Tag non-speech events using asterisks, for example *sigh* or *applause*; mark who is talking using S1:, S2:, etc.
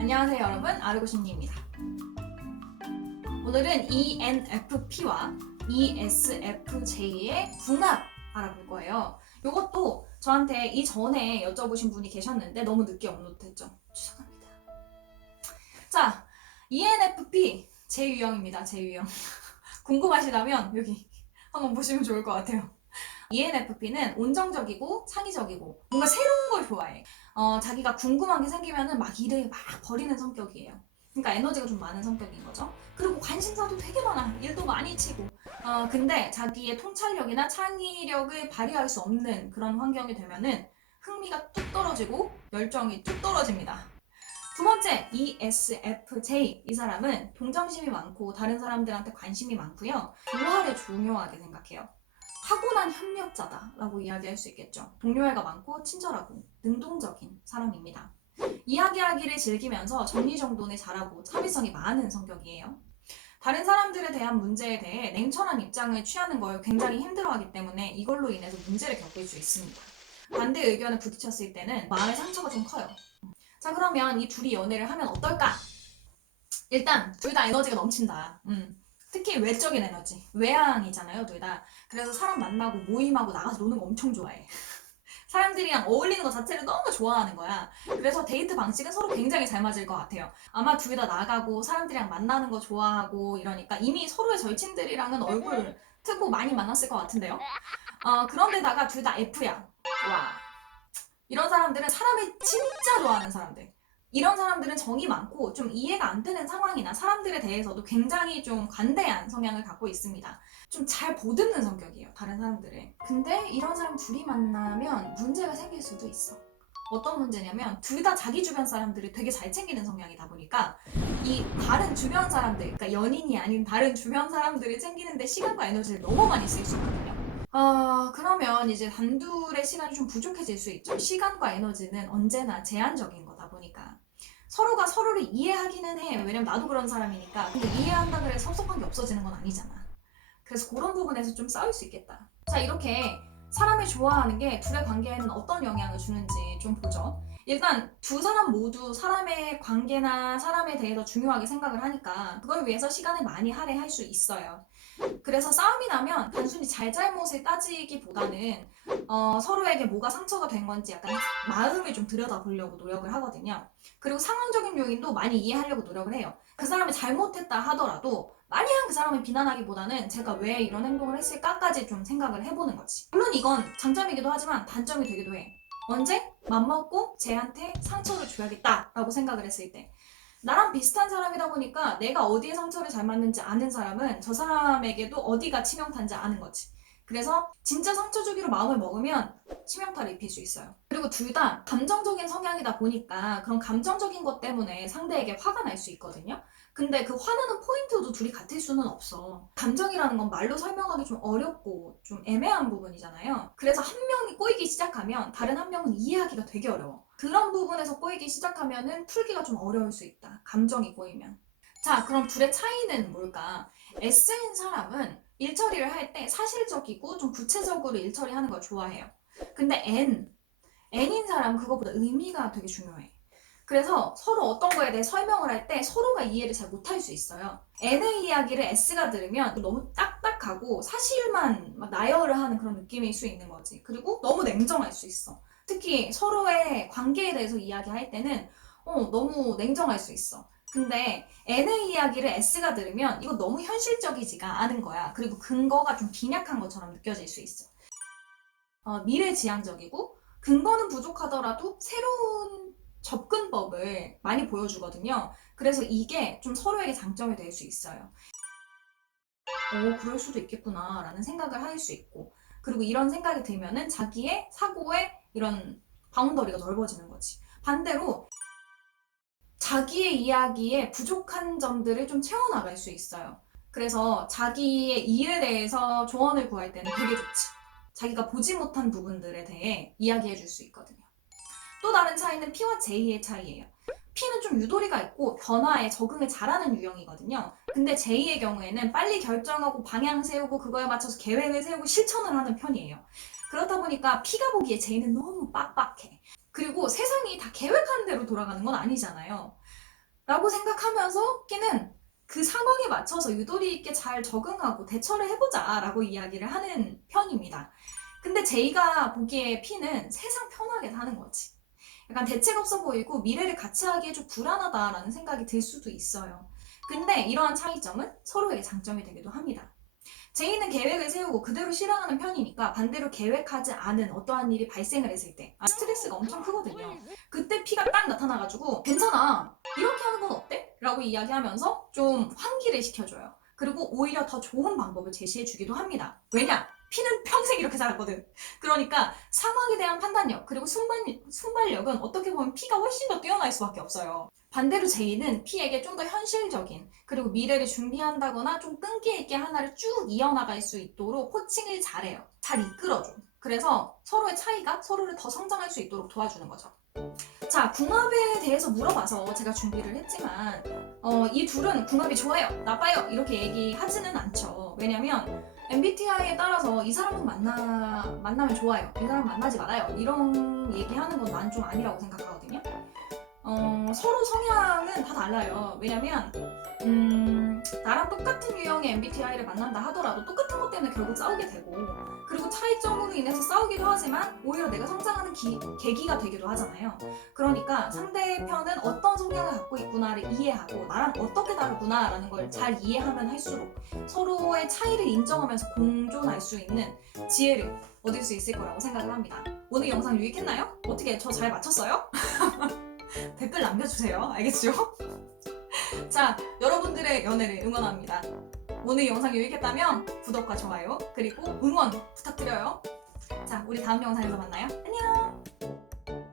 S1: 안녕하세요 여러분. 아르고신니입니다. 오늘은 ENFP와 ESFJ의 궁합 알아볼 거예요. 이것도 저한테 이전에 여쭤보신 분이 계셨는데 너무 늦게 업로드했죠? 죄송합니다. 자 ENFP 제 유형입니다 제 유형. *laughs* 궁금하시다면 여기 한번 보시면 좋을 것 같아요. ENFP는 온정적이고 창의적이고 뭔가 새로운 걸 좋아해 어, 자기가 궁금한 게 생기면은 막 일을 막 버리는 성격이에요. 그러니까 에너지가 좀 많은 성격인 거죠. 그리고 관심사도 되게 많아. 일도 많이 치고. 어, 근데 자기의 통찰력이나 창의력을 발휘할 수 없는 그런 환경이 되면은 흥미가 뚝 떨어지고 열정이 뚝 떨어집니다. 두 번째, ESFJ. 이 사람은 동정심이 많고 다른 사람들한테 관심이 많고요. 조화를 중요하게 생각해요. 타고난 협력자다라고 이야기할 수 있겠죠. 동료애가 많고 친절하고 능동적인 사람입니다. 이야기하기를 즐기면서 정리정돈을 잘하고 참을성이 많은 성격이에요. 다른 사람들에 대한 문제에 대해 냉철한 입장을 취하는 걸 굉장히 힘들어하기 때문에 이걸로 인해서 문제를 겪을 수 있습니다. 반대 의견을 부딪혔을 때는 마음의 상처가 좀 커요. 자 그러면 이 둘이 연애를 하면 어떨까? 일단 둘 다 에너지가 넘친다. 음. 특히 외적인 에너지, 외향이잖아요, 둘 다. 그래서 사람 만나고 모임하고 나가서 노는 거 엄청 좋아해. *laughs* 사람들이랑 어울리는 것 자체를 너무 좋아하는 거야. 그래서 데이트 방식은 서로 굉장히 잘 맞을 것 같아요. 아마 둘 다 나가고 사람들이랑 만나는 거 좋아하고 이러니까 이미 서로의 절친들이랑은 얼굴 트고 많이 만났을 것 같은데요. 어, 그런데다가 둘 다 F야. 와. 이런 사람들은 사람을 진짜 좋아하는 사람들. 이런 사람들은 정이 많고 좀 이해가 안 되는 상황이나 사람들에 대해서도 굉장히 좀 관대한 성향을 갖고 있습니다. 좀 잘 보듬는 성격이에요, 다른 사람들을. 근데 이런 사람 둘이 만나면 문제가 생길 수도 있어. 어떤 문제냐면 둘 다 자기 주변 사람들을 되게 잘 챙기는 성향이다 보니까 이 다른 주변 사람들, 그러니까 연인이 아닌 다른 주변 사람들을 챙기는데 시간과 에너지를 너무 많이 쓸 수 있거든요. 어, 그러면 이제 단둘의 시간이 좀 부족해질 수 있죠. 시간과 에너지는 언제나 제한적인 보니까. 서로가 서로를 이해하기는 해. 왜냐면 나도 그런 사람이니까. 근데 이해한다 그래서 섭섭한 게 없어지는 건 아니잖아. 그래서 그런 부분에서 좀 싸울 수 있겠다. 자, 이렇게 사람을 좋아하는 게 둘의 관계에는 어떤 영향을 주는지 좀 보죠. 일단 두 사람 모두 사람의 관계나 사람에 대해서 중요하게 생각을 하니까 그걸 위해서 시간을 많이 할애할 수 있어요. 그래서 싸움이 나면 단순히 잘잘못을 따지기보다는 어, 서로에게 뭐가 상처가 된 건지 약간 마음을 좀 들여다보려고 노력을 하거든요. 그리고 상황적인 요인도 많이 이해하려고 노력을 해요. 그 사람이 잘못했다 하더라도 마냥 그 사람을 비난하기보다는 제가 왜 이런 행동을 했을까까지 좀 생각을 해보는 거지. 물론 이건 장점이기도 하지만 단점이 되기도 해. 언제? 맘먹고 쟤한테 상처를 줘야겠다라고 생각을 했을 때. 나랑 비슷한 사람이다 보니까 내가 어디에 상처를 잘 맞는지 아는 사람은 저 사람에게도 어디가 치명타인지 아는 거지. 그래서 진짜 상처 주기로 마음을 먹으면 치명타를 입힐 수 있어요. 그리고 둘 다 감정적인 성향이다 보니까 그런 감정적인 것 때문에 상대에게 화가 날 수 있거든요. 근데 그 화나는 포인트도 둘이 같을 수는 없어. 감정이라는 건 말로 설명하기 좀 어렵고 좀 애매한 부분이잖아요. 그래서 한 명이 꼬이기 시작하면 다른 한 명은 이해하기가 되게 어려워. 그런 부분에서 꼬이기 시작하면은 풀기가 좀 어려울 수 있다. 감정이 꼬이면. 자, 그럼 둘의 차이는 뭘까? S인 사람은 일 처리를 할 때 사실적이고 좀 구체적으로 일 처리하는 걸 좋아해요. 근데 N, N인 사람 은 그거보다 의미가 되게 중요해. 그래서 서로 어떤 거에 대해 설명을 할 때 서로가 이해를 잘 못할 수 있어요. N의 이야기를 S가 들으면 너무 딱딱하고 사실만 막 나열을 하는 그런 느낌일 수 있는 거지. 그리고 너무 냉정할 수 있어. 특히 서로의 관계에 대해서 이야기할 때는 어, 너무 냉정할 수 있어. 근데 N의 이야기를 S가 들으면 이거 너무 현실적이지가 않은 거야. 그리고 근거가 좀 빈약한 것처럼 느껴질 수 있어. 어, 미래지향적이고 근거는 부족하더라도 새로운 접근법을 많이 보여주거든요. 그래서 이게 좀 서로에게 장점이 될 수 있어요. 오, 그럴 수도 있겠구나, 라는 생각을 할 수 있고. 그리고 이런 생각이 들면은 자기의 사고의 이런 바운더리가 넓어지는 거지. 반대로 자기의 이야기에 부족한 점들을 좀 채워나갈 수 있어요. 그래서 자기의 일에 대해서 조언을 구할 때는 되게 좋지. 자기가 보지 못한 부분들에 대해 이야기해 줄 수 있거든요. 또 다른 차이는 P와 J의 차이예요. P는 좀 유도리가 있고 변화에 적응을 잘하는 유형이거든요. 근데 J의 경우에는 빨리 결정하고 방향 세우고 그거에 맞춰서 계획을 세우고 실천을 하는 편이에요. 그렇다 보니까 P가 보기에 J는 너무 빡빡해. 그리고 세상이 다 계획한 대로 돌아가는 건 아니잖아요. 라고 생각하면서 P는 그 상황에 맞춰서 유도리 있게 잘 적응하고 대처를 해보자 라고 이야기를 하는 편입니다. 근데 제이가 보기에 P는 세상 편하게 사는 거지. 약간 대책 없어 보이고 미래를 같이 하기에 좀 불안하다라는 생각이 들 수도 있어요. 근데 이러한 차이점은 서로에게 장점이 되기도 합니다. 제이는 계획을 세우고 그대로 실행하는 편이니까 반대로 계획하지 않은 어떠한 일이 발생을 했을 때 아, 스트레스가 엄청 크거든요. 그때 피가 딱 나타나가지고 괜찮아 이렇게 하는 건 어때? 라고 이야기하면서 좀 환기를 시켜줘요. 그리고 오히려 더 좋은 방법을 제시해주기도 합니다. 왜냐? 피는 평생 이렇게 살았거든. 그러니까 상황에 대한 판단력 그리고 순발, 순발력은 어떻게 보면 피가 훨씬 더 뛰어날 수밖에 없어요. 반대로 제이는 피에게 좀 더 현실적인 그리고 미래를 준비한다거나 좀 끈기 있게 하나를 쭉 이어나갈 수 있도록 코칭을 잘해요. 잘 이끌어줘. 그래서 서로의 차이가 서로를 더 성장할 수 있도록 도와주는 거죠. 자, 궁합에 대해서 물어봐서 제가 준비를 했지만 어, 이 둘은 궁합이 좋아요, 나빠요 이렇게 얘기하지는 않죠. 왜냐면 MBTI에 따라서 이 사람은 만나 만나면 좋아요, 이 사람 만나지 말아요 이런 얘기하는 건 난 좀 아니라고 생각하거든요. 어, 서로 성향은 다 달라요. 왜냐면 음, 나랑 똑같은 유형의 MBTI를 만난다 하더라도 똑같은 것 때문에 결국 싸우게 되고 그리고 차이점으로 인해서 싸우기도 하지만 오히려 내가 성장하는 기- 계기가 되기도 하잖아요. 그러니까 상대편은 어떤 성향을 갖고 있구나를 이해하고 나랑 어떻게 다르구나라는 걸 잘 이해하면 할수록 서로의 차이를 인정하면서 공존할 수 있는 지혜를 얻을 수 있을 거라고 생각을 합니다. 오늘 영상 유익했나요? 어떻게 저 잘 맞췄어요? *laughs* 댓글 남겨주세요. 알겠죠? 자, 여러분들의 연애를 응원합니다. 오늘 영상 유익했다면 구독과 좋아요 그리고 응원 부탁드려요. 자, 우리 다음 영상에서 만나요. 안녕.